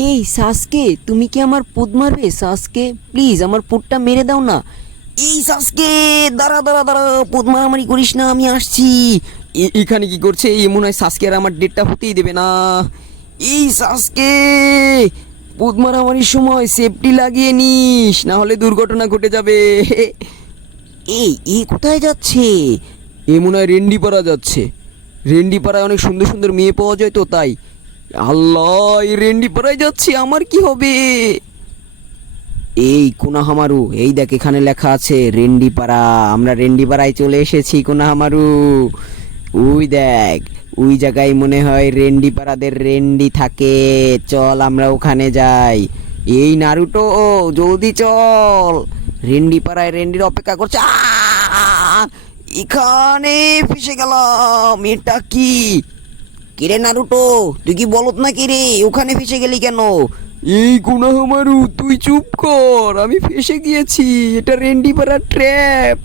এই সাসকে, তুমি কি আমার পুত মারবে? সাসকে প্লিজ আমার পুতটা মেরে দাও না। এই সাসকে, দাঁড়া দাঁড়া দাঁড়া, পুত মারামারি করিস না, আমি আসছি। এখানে কি করছে? এই মনে হয় সাসকে আর আমার ডেটটা হতেই দেবে না। এই সাসকে, পুত মারামারির সময় সেফটি লাগিয়ে নিস, না হলে দুর্ঘটনা ঘটে যাবে। এই কোথায় যাচ্ছে? এ মনে হয় রেন্ডিপাড়া যাচ্ছে। রেন্ডিপাড়ায় অনেক সুন্দর সুন্দর মেয়ে পাওয়া যায় তো তাই। আল্লাহ, এই রেন্ডিপাড়ায় যাচ্ছি, আমার কি হবে? এই কোনাহামারু, এই দেখ এখানে লেখা আছে রেন্ডিপাড়া। আমরা রেন্ডিপাড়ায় চলে এসেছি কোনাহামারু। ওই দেখ, ওই জায়গায় মনে হয় রেন্ডিপাড়াদের রেন্ডি থাকে। চল আমরা ওখানে যাই। এই নারুটো, জলদি চল, রেন্ডিপাড়ায় রেন্ডির অপেক্ষা করছে। এখানে ফেসে গেলাম, এটা কি? কিরে নারুটো, তুই কি বলত না? কিরে ওখানে ফেসে গেলি কেন? এই গুনাহমারু, তুই চুপ কর, আমি ফেসে গিয়েছি, এটা রেন্ডিপাড়ার ট্র্যাপ।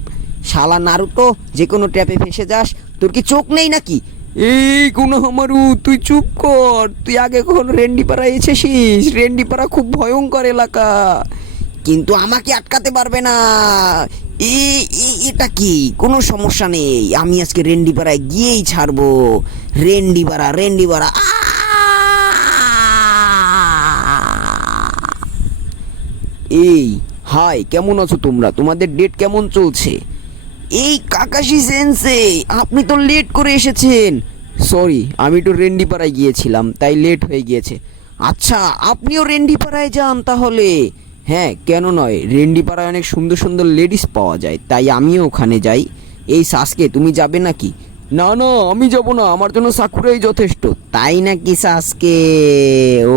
শালা নারুটো, যে কোনো ট্র্যাপে ফেসে যাস, তোর কি চোখ নেই নাকি? এই গুনাহমারু, তুই চুপ কর, তুই আগে কখনো রেন্ডিপাড়া এসেছিস? রেন্ডিপাড়া খুব ভয়ঙ্কর এলাকা, কিন্তু আমাকে আটকাতে পারবে না। এটা কি? কোনো সমস্যা নেই, আমি আজকে রেন্ডিপাড়ায় গিয়েই ছাড়বো। রেন্ডিপাড়া রেন্ডিপাড়া। এই হাই, কেমন আছো তোমরা? তোমাদের ডেট কেমন চলছে? এই কাকাশি সেন্সে, আপনি তো লেট করে এসেছেন। সরি, আমি তো রেন্ডিপাড়ায় গিয়েছিলাম, তাই লেট হয়ে গিয়েছে। আচ্ছা, আপনিও রেন্ডিপাড়ায় যান তাহলে? হ্যাঁ, কেন নয়, রেন্ডিপাড়ায় অনেক সুন্দর সুন্দর লেডিস পাওয়া যায়, তাই আমিও ওখানে যাই। এই সাসকে, তুমি যাবে নাকি? না না, আমি যাব না, আমার জন্য সাকুরাই যথেষ্ট। তাই নাকি সাসকে? ও